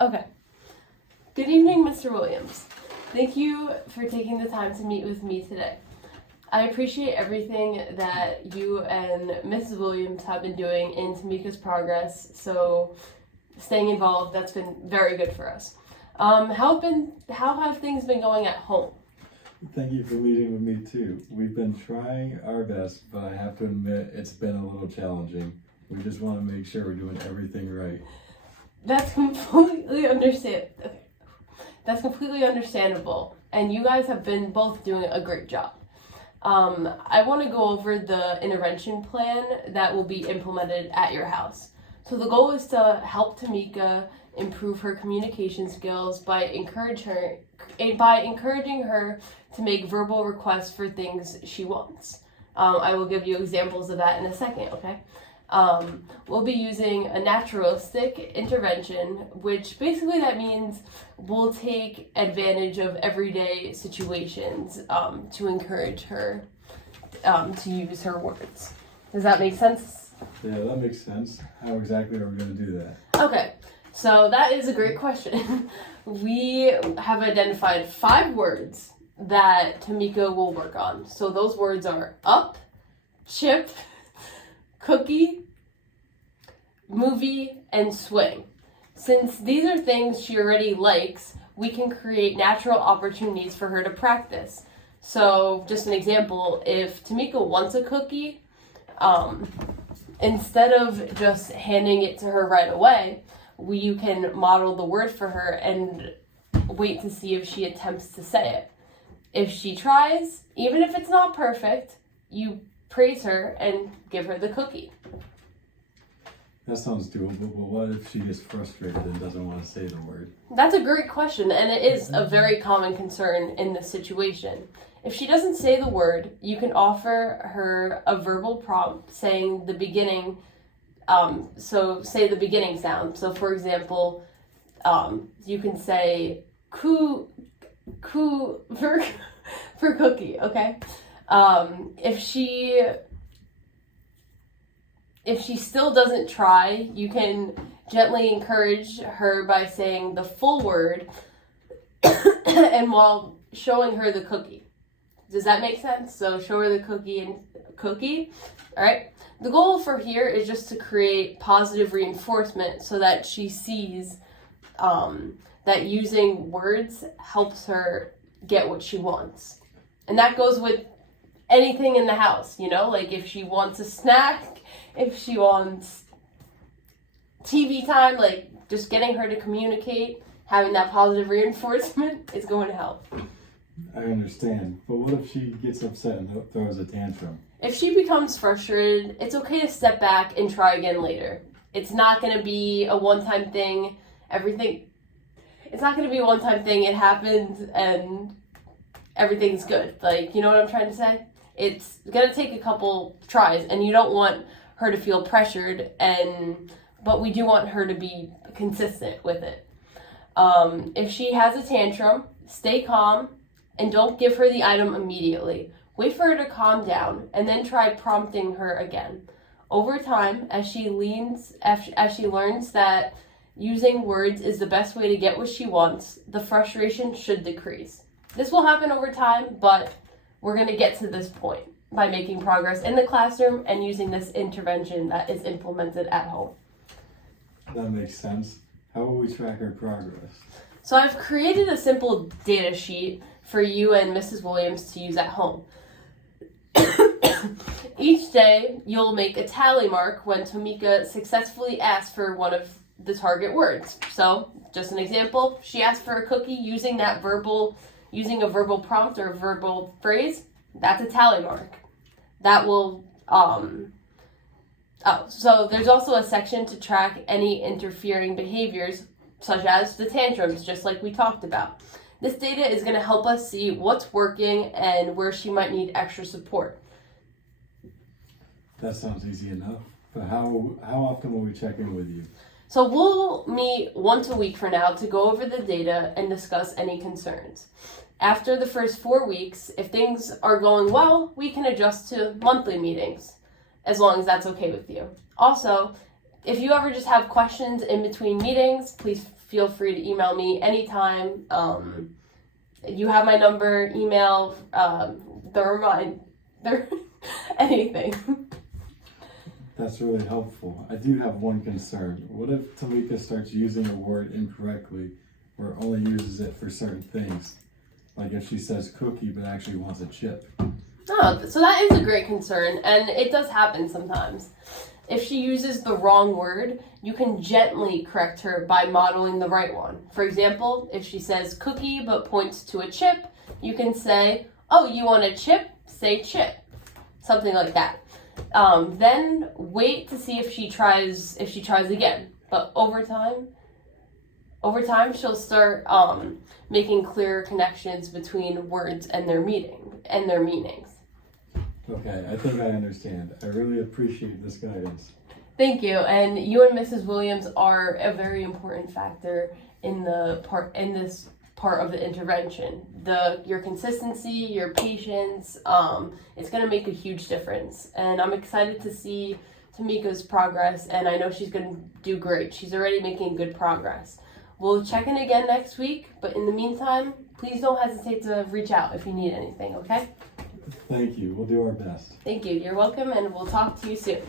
Okay. Good evening, Mr. Williams. Thank you for taking the time to meet with me today. I appreciate everything that you and Mrs. Williams have been doing in Tamika's progress, so staying involved, that's been very good for us. How have things been going at home? Thank you for meeting with me too. We've been trying our best, but I have to admit it's been a little challenging. We just want to make sure we're doing everything right. That's completely understandable, and you guys have been both doing a great job. I want to go over the intervention plan that will be implemented at your house. So the goal is to help Tamika improve her communication skills by encouraging her to make verbal requests for things she wants. I will give you examples of that in a second, okay? We'll be using a naturalistic intervention, which basically that means we'll take advantage of everyday situations to encourage her to use her words. Does that make sense? Yeah, that makes sense. How exactly are we going to do that? Okay, so that is a great question. We have identified 5 words that Tamika will work on. So those words are up, chip, cookie, movie, and swing. Since these are things she already likes, we can create natural opportunities for her to practice. So just an example, if Tamika wants a cookie, instead of just handing it to her right away, you can model the word for her and wait to see if she attempts to say it. If she tries, even if it's not perfect, you praise her and give her the cookie. That sounds doable, but what if she gets frustrated and doesn't want to say the word? That's a great question, and it is a very common concern in this situation. If she doesn't say the word, you can offer her a verbal prompt saying the beginning, so say the beginning sound. So for example, you can say coo for cookie, okay? If she still doesn't try, you can gently encourage her by saying the full word and while showing her the cookie. Does that make sense? So show her the cookie. All right. The goal for here is just to create positive reinforcement so that she sees that using words helps her get what she wants. And that goes with anything in the house, like if she wants a snack, if she wants TV time, like just getting her to communicate, having that positive reinforcement is going to help. I understand, but what if she gets upset and throws a tantrum? If she becomes frustrated, it's okay to step back and try again later. It's not going to be a one-time thing. It's not going to be a one-time thing. It happens and everything's good. Like, you know what I'm trying to say? It's going to take a couple tries, and you don't want her to feel pressured, but we do want her to be consistent with it. If she has a tantrum, stay calm and don't give her the item immediately. Wait for her to calm down and then try prompting her again. Over time, as she learns that using words is the best way to get what she wants, the frustration should decrease. This will happen over time, but we're going to get to this point by making progress in the classroom and using this intervention that is implemented at home. That makes sense. How will we track our progress? So I've created a simple data sheet for you and Mrs. Williams to use at home. Each day, you'll make a tally mark when Tamika successfully asks for one of the target words. So, just an example, she asked for a cookie using a verbal prompt or a verbal phrase. That's a tally mark. That will, so there's also a section to track any interfering behaviors, such as the tantrums, just like we talked about. This data is going to help us see what's working and where she might need extra support. That sounds easy enough, but how often will we check in with you? So we'll meet once a week for now to go over the data and discuss any concerns. After the first 4 weeks, if things are going well, we can adjust to monthly meetings, as long as that's okay with you. Also, if you ever just have questions in between meetings, please feel free to email me anytime. You have my number, email, anything. That's really helpful. I do have one concern. What if Tamika starts using a word incorrectly or only uses it for certain things? Like if she says cookie but actually wants a chip. Oh, so that is a great concern, and it does happen sometimes. If she uses the wrong word, you can gently correct her by modeling the right one. For example, if she says cookie but points to a chip, you can say, "Oh, you want a chip? Say chip." Something like that. Then wait to see if she tries again. But over time she'll start making clearer connections between words and their meanings. Okay, I think I understand. I really appreciate this guidance. Thank you. And you and Mrs. Williams are a very important factor in this part of the intervention. Your consistency, your patience, it's going to make a huge difference. And I'm excited to see Tamika's progress, and I know she's going to do great. She's already making good progress. We'll check in again next week, but in the meantime, please don't hesitate to reach out if you need anything, okay? Thank you. We'll do our best. Thank you. You're welcome, and we'll talk to you soon.